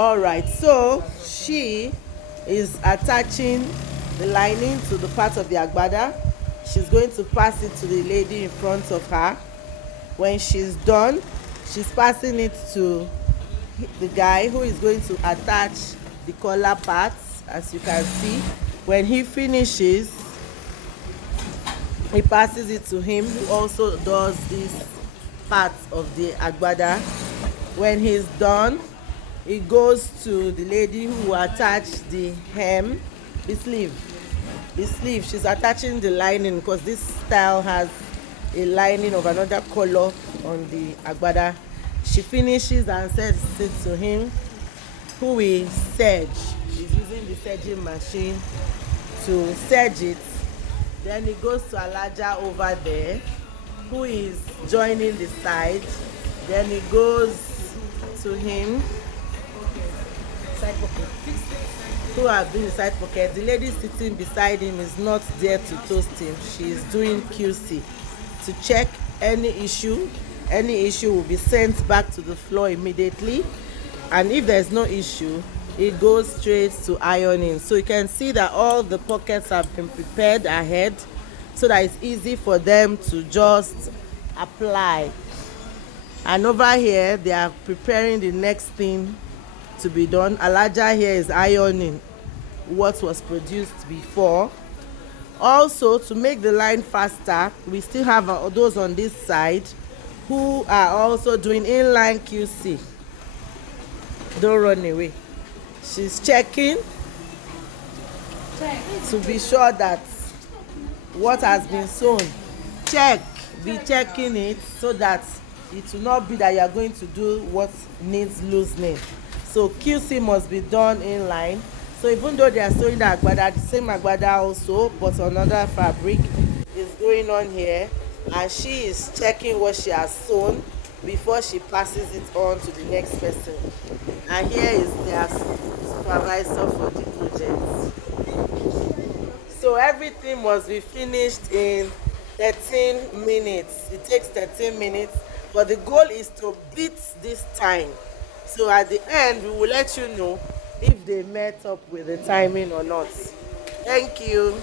All right, so she is attaching the lining to the part of the agbada. She's going to pass it to the lady in front of her. When she's done, she's passing it to the guy who is going to attach the collar parts. As you can see, when he finishes, he passes it to him who also does this part of the agbada. When he's done, it goes to the lady who will attach the hem, the sleeve. She's attaching the lining because this style has a lining of another color on the agbada. She finishes and sends it to him who will serge. He's using the serging machine to serge it. Then it goes to Alaja over there who is joining the side. Then it goes to him side pocket, who have been in side pocket. The lady sitting beside him is not there to toast him. She is doing QC to check any issue. Any issue will be sent back to the floor immediately, and if there's no issue, it goes straight to ironing. So you can see that all the pockets have been prepared ahead so that it's easy for them to just apply. And over here they are preparing the next thing to be done. Alaja here is ironing what was produced before. Also, to make the line faster, we still have those on this side who are also doing inline QC. Don't run away. She's checking to be sure that what has been sewn, be checking it so that it will not be that you are going to do what needs loosening. So QC must be done in line. So even though they are sewing the agbada, the same agbada also, but another fabric is going on here, and she is checking what she has sewn before she passes it on to the next person. And here is their supervisor for the project. So everything must be finished in 13 minutes. It takes 13 minutes, but the goal is to beat this time. So at the end, we will let you know if they met up with the timing or not. Thank you.